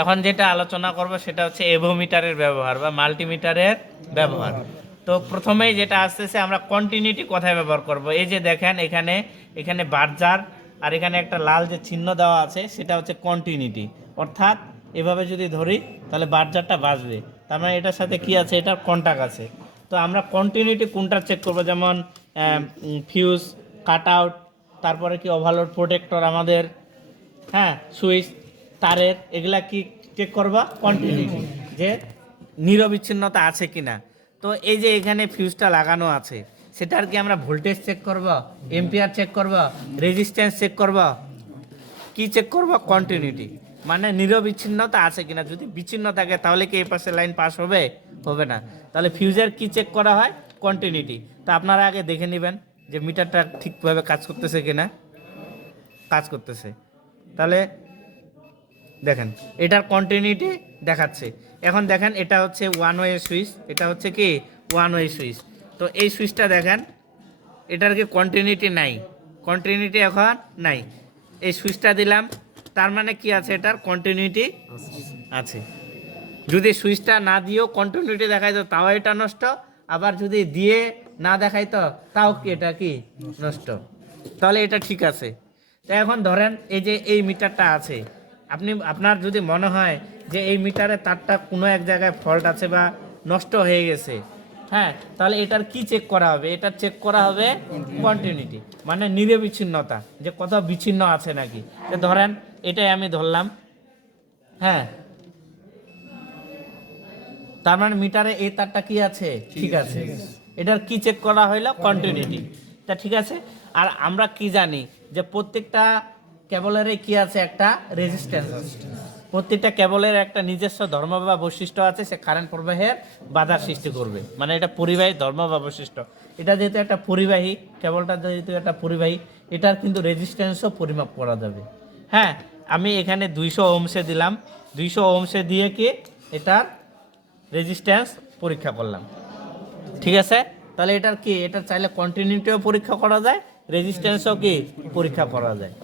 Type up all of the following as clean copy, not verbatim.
এখন যেটা আলোচনা করব সেটা হচ্ছে এভোমিটারের ব্যবহার বা মাল্টিমিটারের ব্যবহার। তো প্রথমেই যেটা আসতেছে আমরা কন্টিনিউটি কোথায় ব্যবহার করব। এই যে দেখেন এখানে এখানে বার্জার আর এখানে একটা লাল যে চিহ্ন দেওয়া আছে সেটা হচ্ছে কন্টিনিউটি, অর্থাৎ এভাবে যদি ধরি তাহলে বার্জারটা বাজবে, তার মানে এটার সাথে কি আছে, এটার কন্টাক্ট আছে। তো আমরা কন্টিনিউটি কোনটা চেক করব, যেমন ফিউজ, কাট আউট, তারপরে কি ওভারলোড প্রোটেক্টর আমাদের, হ্যাঁ সুইচ, তারের, এগুলা কি চেক করবা কন্টিনিউটি, যে নিরবিচ্ছিন্নতা আছে কিনা। তো এই যে এখানে ফিউজটা লাগানো আছে সেটার কি আমরা ভোল্টেজ চেক করব, এম্পিয়ার চেক করব, রেজিস্ট্যান্স চেক করব, কি চেক করব, কন্টিনিউটি, মানে নিরবিচ্ছিন্নতা আছে কিনা। যদি বিচ্ছিন্ন থাকে তাহলে কি এই পাশে লাইন পাস হবে, হবে না। তাহলে ফিউজের কি চেক করা হয়, কন্টিনিউটি। তো আপনারা আগে দেখে নেবেন যে মিটারটা ঠিকভাবে কাজ করতেছে কিনা, কাজ করতেছে। তাহলে দেখেন এটার কন্টিনিউটি দেখাচ্ছে। এখন দেখেন এটা হচ্ছে ওয়ান ওয়ে সুইচ, এটা হচ্ছে কি ওয়ান ওয়ে সুইচ। তো এই সুইচটা দেখেন এটার কি কন্টিনিউটি নাই, কন্টিনিউটি এখন নাই। এই সুইচটা দিলাম তার মানে কি আছে, এটার কন্টিনিউটি আছে। যদি সুইচটা না দিয়েও কন্টিনিউটি দেখাইতো তাও এটা নষ্ট, আবার যদি দিয়ে না দেখাইতো তাও কি এটা কি নষ্ট। তাহলে এটা ঠিক আছে। তো এখন ধরেন এই যে এই মিটারটা আছে, আপনার যদি মনে হয় যে এই মিটারে তারটা কোনো এক জায়গায় ফল্ট আছে বা নষ্ট হয়ে গেছে, হ্যাঁ, তাহলে এটার কি চেক করা হবে, এটা চেক করা হবে কন্টিনিউটি, মানে নিরবিচ্ছিন্নতা, যে কোথাও বিচ্ছিন্ন আছে নাকি। যে ধরেন এটাই আমি ধরলাম, হ্যাঁ, তার মানে মিটারে এই তারটা কি আছে, ঠিক আছে। এটার কি চেক করা হইলো, কন্টিনিউটি, তা ঠিক আছে। আর আমরা কি জানি যে প্রত্যেকটা কেবলেরই কি আছে, একটা রেজিস্ট্যান্স আছে। প্রত্যেকটা কেবলের একটা নিজস্ব ধর্ম বা বৈশিষ্ট্য আছে, সে কারেন্ট প্রবাহের বাধার সৃষ্টি করবে, মানে এটা পরিবাহী ধর্ম বা বৈশিষ্ট্য। এটা যেহেতু একটা পরিবাহী, কেবলটা যেহেতু একটা পরিবাহী, এটার কিন্তু রেজিস্ট্যান্সও পরিমাপ করা যাবে। হ্যাঁ, আমি এখানে 200 ওহমসে দিলাম, 200 ওহমসে দিয়ে কি এটার রেজিস্ট্যান্স পরীক্ষা করলাম, ঠিক আছে। তাহলে এটার কি, এটার চাইলে কন্টিনিউটিও পরীক্ষা করা যায়, রেজিস্ট্যান্সও কি পরীক্ষা করা যায়।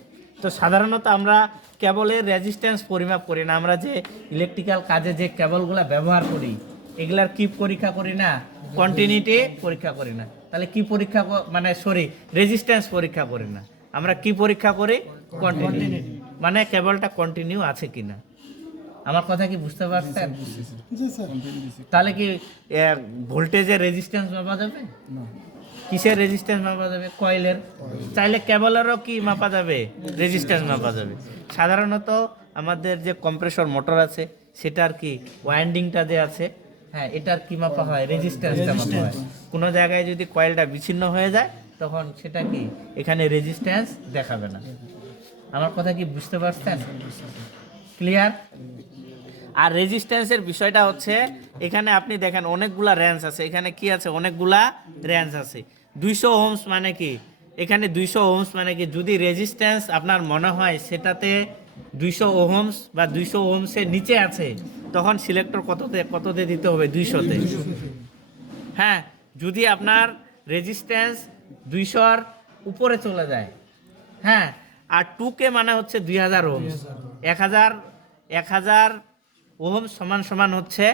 তো সাধারণত আমরা কেবলের রেজিস্ট্যান্স পরিমাপ করি না, আমরা যে ইলেকট্রিক্যাল কাজে যে কেবলগুলো ব্যবহার করি এগুলার কি পরীক্ষা করি না, কন্টিনিউটি পরীক্ষা করি না। তাহলে কি পরীক্ষা মানে সরি, রেজিস্ট্যান্স পরীক্ষা করি না, আমরা কি পরীক্ষা করি, কন্টিনিউটি, মানে কেবলটা কন্টিনিউ আছে কিনা। আমার কথা কি বুঝতে পারছেন? তাহলে কি ভোল্টেজের রেজিস্ট্যান্স মাপা যাবে? কিসের রেজিস্ট্যান্স মাপা যাবে? কয়েলের। চাইলে কেবলেরও কি মাপা যাবে, রেজিস্ট্যান্স মাপা যাবে। সাধারণত আমাদের যে কম্প্রেসর মোটর আছে সেটার কি ওয়াইন্ডিংটা যে আছে, হ্যাঁ, এটার কি মাপা হয়, রেজিস্ট্যান্সটা মাপা হয়। কোনো জায়গায় যদি কয়েলটা বিচ্ছিন্ন হয়ে যায় তখন সেটা কি এখানে রেজিস্ট্যান্স দেখাবে না। আমার কথা কি বুঝতে পারছেন? ক্লিয়ার? আর রেজিস্ট্যান্সের বিষয়টা হচ্ছে এখানে আপনি দেখেন অনেকগুলা রেঞ্জ আছে, এখানে কি আছে, অনেকগুলা রেঞ্জ আছে। 200 ওহমস মানে কি, এখানে 200 ওহমস মানে কি, যদি রেজিস্ট্যান্স আপনার মনে হয় সেটাতে 200 ওহমস বা 200 ওহমসের নিচে আছে তখন সিলেক্টর কততে দিতে হবে, 200-তে। হ্যাঁ, যদি আপনার রেজিস্ট্যান্স 200-র উপরে চলে যায়, হ্যাঁ, আর 2K মানে হচ্ছে 2000 ওহমস, 1000 ওহমস সমান সমান হচ্ছে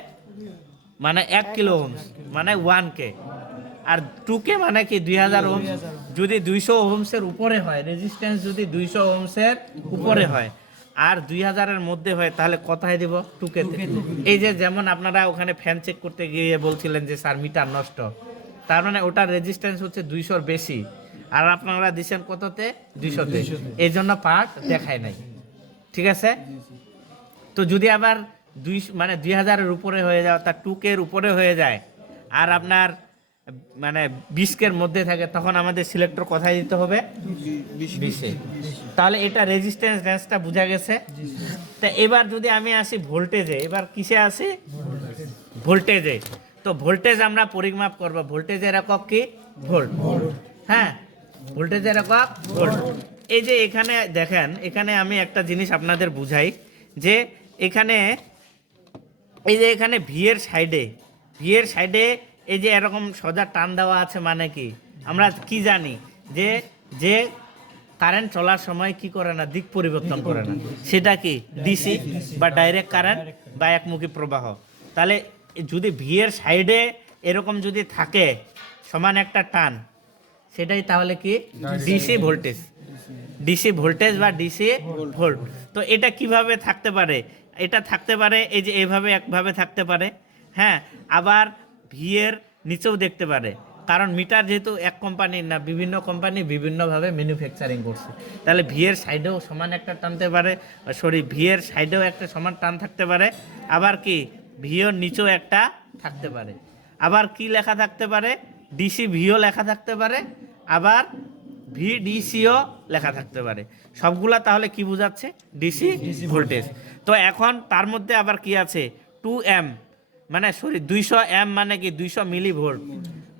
মানে 1 কিলো ওহমস মানে 1K, আর 2K মানে কি 2000 ওহমস। যদি 200 ওহমসের উপরে হয়, রেজিস্ট্যান্স যদি 200 ওহমসের উপরে হয় আর 2000-এর মধ্যে হয় তাহলে কোথায় দিব, 2K তে। এই যে যেমন আপনারা ওখানে ফ্যান চেক করতে গিয়ে বলছিলেন যে স্যার মিটার নষ্ট, তার মানে ওটার রেজিস্ট্যান্স হচ্ছে 200-র বেশি, আর আপনারা দিচ্ছেন কততে, 200-তে, এই জন্য পার্ট দেখায় নাই, ঠিক আছে। তো যদি আবার 2000-এর উপরে হয়ে যায়, অর্থাৎ 2K-র উপরে হয়ে যায় আর আপনার মানে 20K-র মধ্যে থাকে তখন আমাদের সিলেক্টর কোথায় দিতে হবে, 20-এ। তাহলে এটা রেজিস্ট্যান্স রেঞ্জটা বোঝা গেছে। তা এবার যদি আমি আসি ভোল্টেজে, এবার কিসে আসি, ভোল্টেজে। তো ভোল্টেজ আমরা পরিমাপ করব, ভোল্টেজের একক কি, ভোল্ট। হ্যাঁ, ভোল্টেজের একক ভোল্ট। এই যে এখানে দেখেন, এখানে আমি একটা জিনিস আপনাদের বুঝাই যে এখানে এই যে এখানে ভি এর সাইডে এই যে এরকম সোজা টান দেওয়া আছে, মানে কি আমরা কি জানি যে যে কারেন্ট চলার সময় কি করে না, দিক পরিবর্তন করে না, সেটা কি ডিসি বা ডাইরেক্ট কারেন্ট বা একমুখী প্রবাহ। তাহলে যদি ভি এর সাইডে এরকম যদি থাকে সমান একটা টান, সেটাই তাহলে কি ডিসি ভোল্টেজ, ডিসি ভোল্টেজ বা ডিসি ভোল্ট। তো এটা কিভাবে থাকতে পারে, এটা থাকতে পারে এই যে এইভাবে একভাবে থাকতে পারে, হ্যাঁ, আবার ভি এর নিচেও দেখতে পারে, কারণ মিটার যেহেতু এক কোম্পানির না, বিভিন্ন কোম্পানি বিভিন্নভাবে ম্যানুফ্যাকচারিং করছে। তাহলে ভি এর সাইডেও সমান একটা টানতে পারে, ভি এর সাইডেও একটা সমান টান থাকতে পারে, আবার কি ভি এর নিচেও একটা থাকতে পারে, আবার কি লেখা থাকতে পারে, ডিসি ভিও লেখা থাকতে পারে, আবার ভিডিসিও লেখা থাকতে পারে। সবগুলা তাহলে কি বোঝাচ্ছে, ডিসি ভোল্টেজ। তো এখন তার মধ্যে আবার কি আছে, 2M মানে 200 এম মানে কি 200 মিলি ভোল্ট,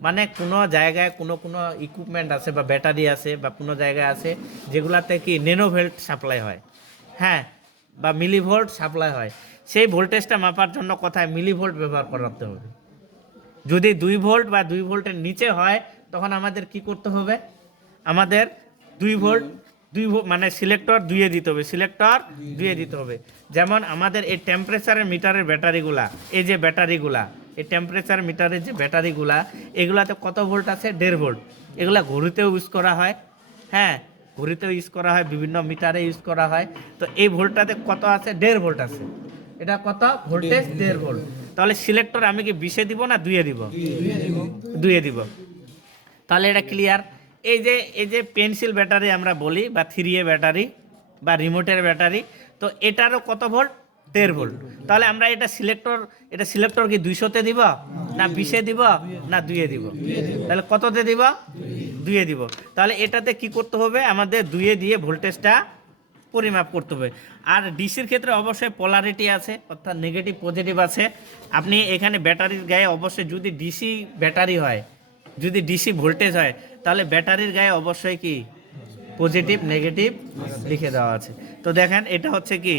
মানে কোনো জায়গায় কোনো ইকুইপমেন্ট আছে বা ব্যাটারি আছে বা কোনো জায়গায় আছে যেগুলাতে কি ন্যানোভোল্ট সাপ্লাই হয়, হ্যাঁ, বা মিলিভোল্ট সাপ্লাই হয়, সেই ভোল্টেজটা মাপার জন্য কোথায় মিলিভোল্ট ব্যবহার করতে হবে। যদি 2 ভোল্ট বা 2 ভোল্টের নিচে হয় তখন আমাদের কি করতে হবে, আমাদের 2 ভোল্ট মানে সিলেক্টর 2 দিতে হবে, সিলেক্টর 2 দিতে হবে। যেমন আমাদের এই টেম্পারেচারের মিটারের ব্যাটারিগুলা, এই যে ব্যাটারিগুলা, এই টেম্পারেচার মিটারের যে ব্যাটারিগুলা, এগুলাতে কত ভোল্ট আছে, 1.5 ভোল্ট। এগুলা ঘড়িতেও ইউজ করা হয়, হ্যাঁ, ঘড়িতেও ইউজ করা হয়, বিভিন্ন মিটারে ইউজ করা হয়। তো এই ভোল্টটাতে কত আছে, 1.5 ভোল্ট আছে, এটা কত ভোল্টেজ, 1.5 ভোল্ট। তাহলে সিলেক্টর আমি কি 20 দিব না 2 দিব, 2 দিব। তাহলে এটা ক্লিয়ার। এই যে পেন্সিল ব্যাটারি আমরা বলি বা 3A ব্যাটারি বা রিমোটের ব্যাটারি, তো এটারও কত ভোল্ট, 1.5 ভোল্ট। তাহলে আমরা এটা সিলেক্টর কি 200-তে দিব না 20-এ দিব না 2-এ দিব, তাহলে কততে দিব, 2-এ দিব। তাহলে এটাতে কি করতে হবে, আমাদের 2-এ দিয়ে ভোল্টেজটা পরিমাপ করতে হবে। আর ডিসির ক্ষেত্রে অবশ্যই পোলারিটি আছে, অর্থাৎ নেগেটিভ পজিটিভ আছে। আপনি এখানে ব্যাটারির গায়ে অবশ্যই, যদি ডিসি ব্যাটারি হয়, যদি ডিসি ভোল্টেজ হয়, তাহলে ব্যাটারির গায়ে অবশ্যই কি পজিটিভ নেগেটিভ লিখে দেওয়া আছে। তো দেখেন এটা হচ্ছে কি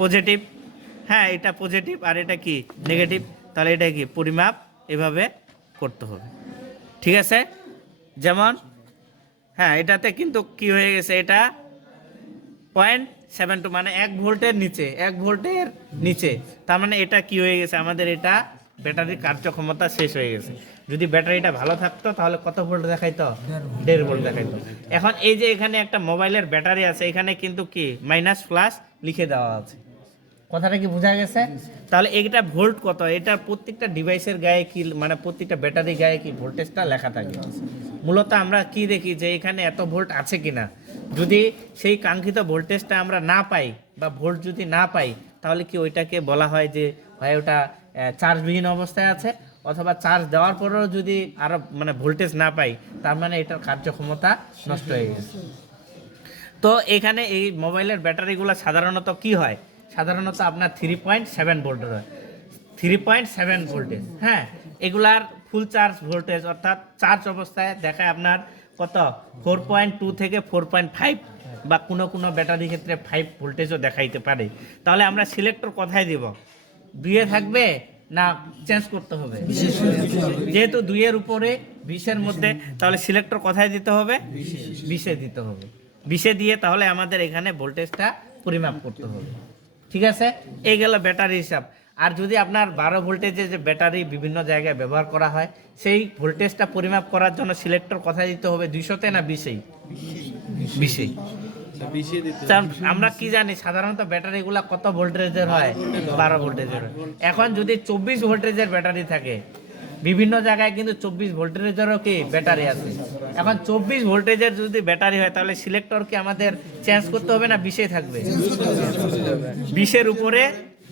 পজিটিভ, হ্যাঁ, এটা পজিটিভ আর এটা কি নেগেটিভ। তাহলে এটা কি পরিমাপ এভাবে করতে হবে, ঠিক আছে। যেমন হ্যাঁ, এটাতে কিন্তু কি হয়ে গেছে, এটা 0.72 মানে 1 ভোল্টের নিচে, 1 ভোল্টের নিচে। তার মানে এটা কি হয়ে গেছে, আমাদের এটা ব্যাটারির কার্যক্ষমতা শেষ হয়ে গেছে। যদি ব্যাটারিটা ভালো থাকতো তাহলে কত ভোল্ট দেখাইতো, 1.5 ভোল্ট দেখাইতো। এখন এই যে এখানে একটা মোবাইলের ব্যাটারি আছে, এখানে কিন্তু কি মাইনাস প্লাস লিখে দেওয়া আছে, কথাটা কি বোঝা গেছে। তাহলে এটা ভোল্ট কত, এটা প্রত্যেকটা ডিভাইসের গায়ে কি, মানে প্রত্যেকটা ব্যাটারি গায়ে কি ভোল্টেজটা লেখা থাকে। মূলত আমরা কি দেখি যে এখানে এত ভোল্ট আছে কিনা, যদি সেই কাঙ্ক্ষিত ভোল্টেজটা আমরা না পাই বা ভোল্ট যদি না পাই, তাহলে কি ওইটাকে বলা হয় যে হয় ওটা চার্জবিহীন অবস্থায় আছে, অথবা চার্জ দেওয়ার পরেও যদি আরো মানে ভোল্টেজ না পাই, তার মানে এটার কার্যক্ষমতা নষ্ট হয়ে গেছে। তো এখানে এই মোবাইলের ব্যাটারিগুলো সাধারণত কি হয়, সাধারণত আপনার 3.7 ভোল্টের হয়, 3.7 ভোল্টেজ, হ্যাঁ। এগুলার ফুল চার্জ ভোল্টেজ অর্থাৎ চার্জ অবস্থায় দেখায় আপনার কত 4.2 থেকে 4.5 বা কোনো ব্যাটারির ক্ষেত্রে 5 ভোল্টেজও দেখাইতে পারে। তাহলে আমরা সিলেক্টর কোথায় দিব, 2-এ থাকবে না চেঞ্জ করতে হবে, যেহেতু 2-এর উপরে 20-এর মধ্যে, তাহলে সিলেক্টর কোথায় দিতে হবে, 20-এ দিতে হবে। 20-এ দিয়ে তাহলে আমাদের এখানে ভোল্টেজটা পরিমাপ করতে হবে, ঠিক আছে। এই গেল ব্যাটারি হিসাব। আর যদি আপনার 12 ভোল্টেজের যে ব্যাটারি বিভিন্ন জায়গায় ব্যবহার করা হয়, সেই ভোল্টেজটা পরিমাপ করার জন্য সিলেক্টর কোথায় দিতে হবে, 200-তে না 20-এই, 20-এই। আমরা কি জানি সাধারণত ব্যাটারিগুলা কত ভোল্টেজের হয়, 12 ভোল্টেজের। এখন যদি 24 ভোল্টেজের ব্যাটারি থাকে, বিভিন্ন জায়গায় কিন্তু 24 ভোল্টেজেরও কি ব্যাটারি আছে। এখন 24 ভোল্টেজের যদি ব্যাটারি হয়, তাহলে সিলেক্টর কি আমাদের চেঞ্জ করতে হবে না 20-এ থাকবে, 20-এর উপরে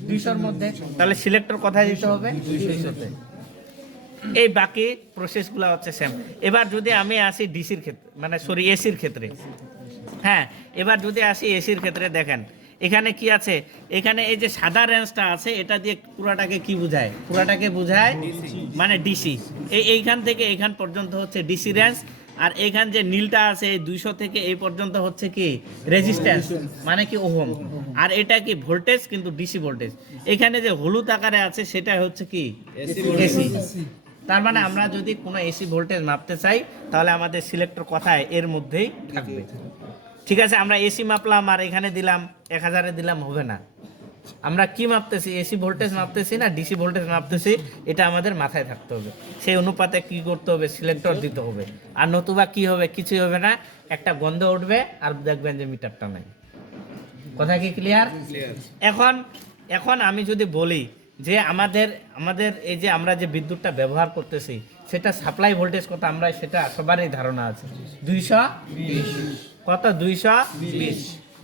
200-এর মধ্যে, তাহলে সিলেক্টর কোথায় দিতে হবে, 200-তে। এই বাকি প্রসেসগুলো হচ্ছে সেম। এবার যদি আমি আসি ডিসির ক্ষেত্রে, মানে এসির ক্ষেত্রে, হ্যাঁ, এবার যদি আসি এসির ক্ষেত্রে, দেখেন এখানে কি আছে, এখানে এই যে সাদা রেঞ্জটা আছে, এটা দিয়ে পুরাটাকে কি বোঝায়, পুরাটাকে বোঝায় মানে ডিসি। এইখান থেকে এইখান পর্যন্ত হচ্ছে ডিসি রেঞ্জ, আর এইখান যে নীলটা আছে এই 200 থেকে এই পর্যন্ত হচ্ছে কি রেজিস্ট্যান্স, মানে কি ওহম। আর এটা কি ভোল্টেজ, কিন্তু ডিসি ভোল্টেজ। এখানে যে হলুদ আকারে আছে সেটা হচ্ছে কি এসি। তার মানে আমরা যদি কোনো এসি ভোল্টেজ মাপতে চাই, তাহলে আমাদের সিলেক্টর কোথায়, এর মধ্যেই থাকবে। ঠিক আছে, আমরা এসি মাপলাম আর এখানে দিলাম 1000-এ দিলাম, হবে না। আমরা কি মাপতেছি, এসি ভোল্টেজ মাপতেছি না ডিসি ভোল্টেজ মাপতেছি, এটা আমাদের মাথায় থাকতে হবে। সেই অনুপাতে কি করতে হবে, সিলেক্টর দিতে হবে। আর নতুবা কি হবে, কিছুই হবে না, একটা গন্ধ উঠবে আর দেখবেন যে মিটারটা নাই। কথা কি ক্লিয়ার? এখন এখন আমি যদি বলি যে আমাদের এই যে আমরা যে বিদ্যুৎটা ব্যবহার করতেছি সেটা সাপ্লাই ভোল্টেজ কত, আমরা সেটা সবারই ধারণা আছে, 220 কত,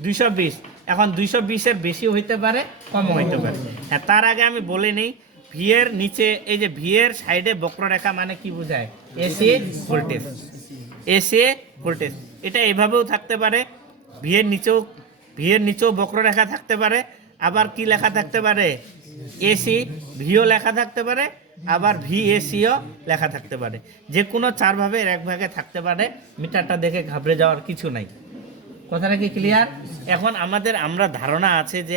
220। এখন 220-এর বেশি হইতে পারে, কম হইতে পারে। হ্যাঁ, তার আগে আমি বলে নিই, ভি এর নিচে এই যে ভি এর সাইডে বক্ররেখা মানে কি বোঝায়, এসি ভোল্টেজ। এসি ভোল্টেজ এটা এভাবেও থাকতে পারে, ভি এর নিচেও বক্ররেখা থাকতে পারে, আবার কি লেখা থাকতে পারে, এসি ভিও লেখা থাকতে পারে, আবার ভিএসিও লেখা থাকতে পারে। যে কোনো 4 ভাগের 1 ভাগে থাকতে পারে, মিটারটা দেখে ঘাবড়ে যাওয়ার কিছু নাই। কথাটা কি ক্লিয়ার? এখন আমরা ধারণা আছে যে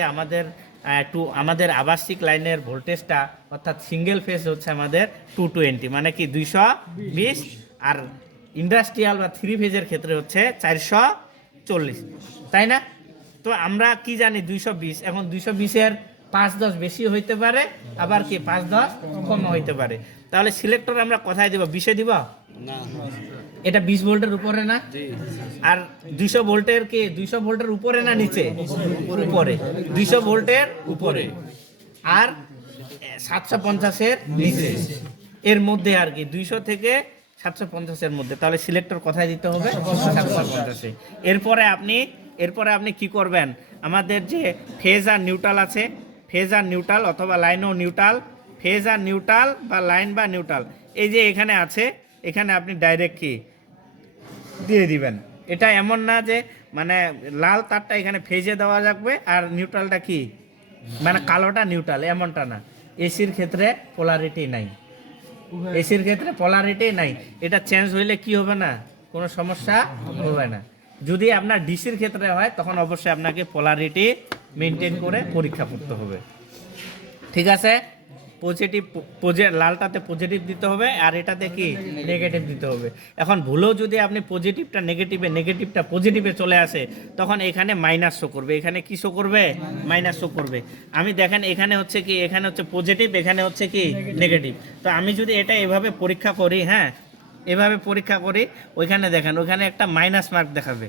আমাদের আবাসিক লাইনের ভোল্টেজটা অর্থাৎ সিঙ্গেল ফেজ হচ্ছে আমাদের 220 মানে কি 220, আর ইন্ডাস্ট্রিয়াল বা 3 ফেজের ক্ষেত্রে হচ্ছে 440, তাই না? তো আমরা কি জানি 220, এখন 220-এর 5-10 বেশি হইতে পারে, আবার কি 5-10 কম হইতে পারে। তাহলে সিলেক্টর আমরা কোথায় দিব, 20-এ দিব না, এটা 20 ভোল্টের উপরে না, আর 200 ভোল্টের কি 200 ভোল্টের উপরে না নিচে, উপরে, 200 ভোল্টের উপরে, আর 750-এর নিচে, এর মধ্যে আর কি 200 থেকে 750-এর মধ্যে। তাহলে সিলেক্টর কোথায় দিতে হবে, 750-এ। এরপরে আপনি কি করবেন, আমাদের যে ফেজ আর নিউট্রাল আছে, ফেজ আর নিউট্রাল অথবা লাইন ও নিউট্রাল, ফেজ আর নিউট্রাল বা লাইন বা নিউট্রাল, এই যে এখানে আছে, এখানে আপনি ডাইরেক্ট কি দিয়ে দিবেন। এটা এমন না যে মানে লাল তারটা এখানে ফেজে দেওয়া লাগবে আর নিউট্রালটা কি মানে কালোটা নিউট্রাল, এমনটা না। এসির ক্ষেত্রে পোলারিটি নাই, এসির ক্ষেত্রে পোলারিটি নাই। এটা চেঞ্জ হইলে কি হবে না, কোনো সমস্যা হবে না। যদি আপনার ডিসির ক্ষেত্রে হয় তখন অবশ্যই আপনাকে পোলারিটি মেনটেন করে পরীক্ষা করতে হবে। ঠিক আছে, লালটাতে পজিটিভ দিতে হবে আর এটাতে কি নেগেটিভ দিতে হবে। এখন ভুলেও যদি আপনি পজিটিভটা নেগেটিভটা পজিটিভে চলে আসে, তখন এখানে মাইনাস শো করবে, এখানে কি শো করবে, মাইনাস শো করবে। আমি দেখেন এখানে হচ্ছে কি, এখানে হচ্ছে পজিটিভ, এখানে হচ্ছে কি নেগেটিভ। তো আমি যদি এটা এভাবে পরীক্ষা করি, হ্যাঁ এভাবে পরীক্ষা করি, ওইখানে দেখেন ওইখানে একটা মাইনাস মার্ক দেখাবে,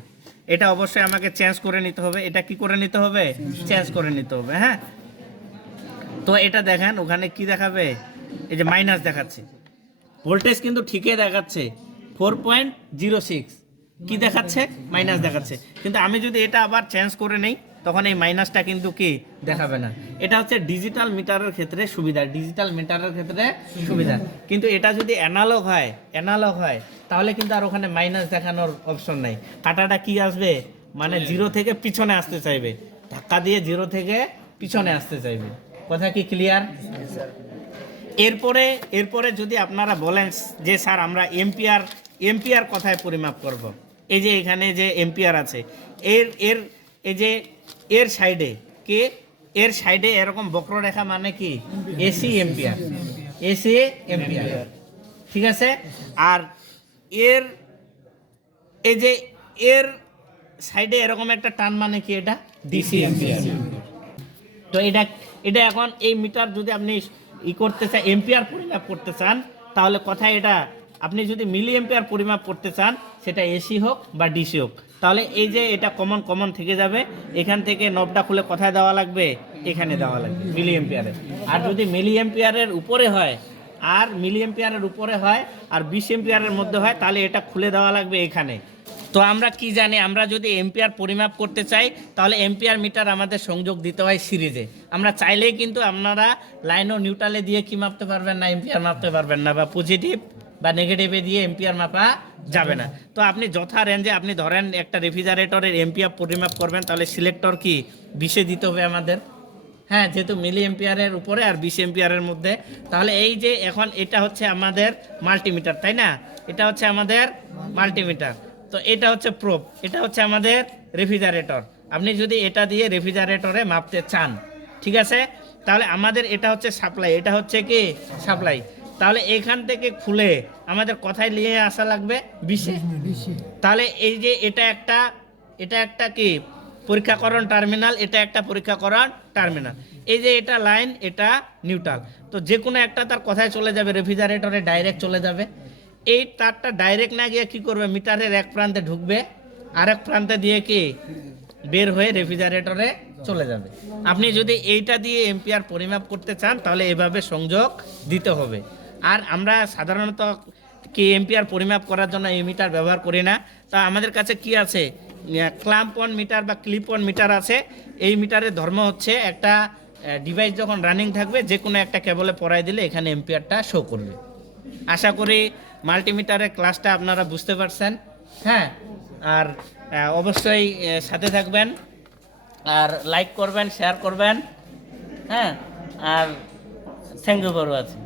এটা অবশ্যই আমাকে চেঞ্জ করে নিতে হবে। এটা কি করে নিতে হবে, চেঞ্জ করে নিতে হবে। হ্যাঁ, তো এটা দেখেন ওখানে কি দেখাবে, এই যে মাইনাস দেখাচ্ছে, ভোল্টেজ কিন্তু ঠিকই দেখাচ্ছে 4.06, কি দেখাচ্ছে, মাইনাস দেখাচ্ছে। কিন্তু আমি যদি এটা আবার চেঞ্জ করে নেই তখন এই মাইনাসটা কিন্তু কি দেখাবে না। এটা হচ্ছে ডিজিটাল মিটারের ক্ষেত্রে সুবিধা, ডিজিটাল মিটারের ক্ষেত্রে সুবিধা। কিন্তু এটা যদি অ্যানালগ হয় তাহলে কিন্তু আর ওখানে মাইনাস দেখানোর অপশন নাই। কাটাটা কি আসবে, মানে 0 থেকে পিছনে আসতে চাইবে, ধাক্কা দিয়ে 0 থেকে পিছনে আসতে চাইবে। কথা কি ক্লিয়ার? এরপরে যদি আপনারা বলেন যে স্যার আমরা এম্পিয়ার কথায় পরিমাপ করব, এই যে এখানে যে এম্পিয়ার আছে, এর সাইডে এরকম বক্ররেখা মানে কি এসি এম্পিয়ার, ঠিক আছে। আর এর সাইডে এরকম একটা টান মানে কি, এটা ডিসি এম্পিয়ার। তো এটা এখন এই মিটার যদি আপনি করতে চান, এম্পিয়ার পরিমাপ করতে চান, তাহলে কথায় এটা আপনি যদি মিলি এম্পিয়ার পরিমাপ করতে চান, সেটা এসি হোক বা ডিসি হোক, তাহলে এই যে এটা কমন থেকে যাবে, এখান থেকে নবটা খুলে কোথায় দেওয়া লাগবে, এখানে দেওয়া লাগবে মিলি এম্পিয়ারে। আর যদি মিলি এম্পিয়ারের উপরে হয় আর 20 এম্পিয়ারের মধ্যে হয়, তাহলে এটা খুলে দেওয়া লাগবে এখানে। তো আমরা কি জানি, আমরা যদি এম্পিয়ার পরিমাপ করতে চাই তাহলে এম্পিয়ার মিটার আমাদের সংযোগ দিতে হয় সিরিজে। আমরা চাইলেই কিন্তু আপনারা লাইন ও নিউট্রালে দিয়ে কি মাপতে পারবেন না, এম্পিয়ার মাপতে পারবেন না, বা পজিটিভ বা নেগেটিভে দিয়ে এম্পিয়ার মাপা যাবে না। তো আপনি যথা রেঞ্জে আপনি ধরেন একটা রেফ্রিজারেটরের এম্পিয়ার পরিমাপ করবেন, তাহলে সিলেক্টর কি 20-এ দিতে হবে আমাদের, হ্যাঁ যেহেতু মিলি এম্পিয়ারের উপরে আর 20 এম্পিয়ারের মধ্যে। তাহলে এই যে এখন এটা হচ্ছে আমাদের মাল্টিমিটার, তাই না, এটা হচ্ছে আমাদের মাল্টিমিটার। তো এটা হচ্ছে প্রোব, এটা হচ্ছে আমাদের রেফ্রিজারেটর। আপনি যদি এটা দিয়ে রেফ্রিজারেটরে মাপতে চান, ঠিক আছে, তাহলে আমাদের এটা হচ্ছে সাপ্লাই, এটা হচ্ছে কি সাপ্লাই। তাহলে এখান থেকে খুলে আমাদের কোথায় নিয়ে আসা লাগবে, 20-এ। তাহলে এই যে এটা একটা এটা একটা কি পরীক্ষাকরণ টার্মিনাল, এটা একটা পরীক্ষাকরণ টার্মিনাল। এই যে এটা লাইন, এটা নিউট্রাল, তো যে কোনো একটা তার কোথায় চলে যাবে, রেফ্রিজারেটরে ডাইরেক্ট চলে যাবে। এই তারটা ডাইরেক্ট না গিয়ে কি করবে, মিটারের এক প্রান্তে ঢুকবে, আরেক প্রান্তে দিয়ে কি বের হয়ে রেফ্রিজারেটরে চলে যাবে। আপনি যদি এইটা দিয়ে এম্পিয়ার পরিমাপ করতে চান তাহলে এভাবে সংযোগ দিতে হবে। আর আমরা সাধারণত কি এম্পিয়ার পরিমাপ করার জন্য এই মিটার ব্যবহার করি না। তা আমাদের কাছে কি আছে, ক্ল্যাম্প অন মিটার বা ক্লিপ অন মিটার আছে। এই মিটারের ধর্ম হচ্ছে একটা ডিভাইস যখন রানিং থাকবে যে কোনো একটা কেবলে পরাই দিলে এখানে এম্পিয়ারটা শো করবে। আশা করি মাল্টিমিটারের ক্লাসটা আপনারা বুঝতে পারছেন। হ্যাঁ, আর অবশ্যই সাথে থাকবেন, আর লাইক করবেন, শেয়ার করবেন। হ্যাঁ, আর থ্যাংক ইউ ফর ওয়াচিং।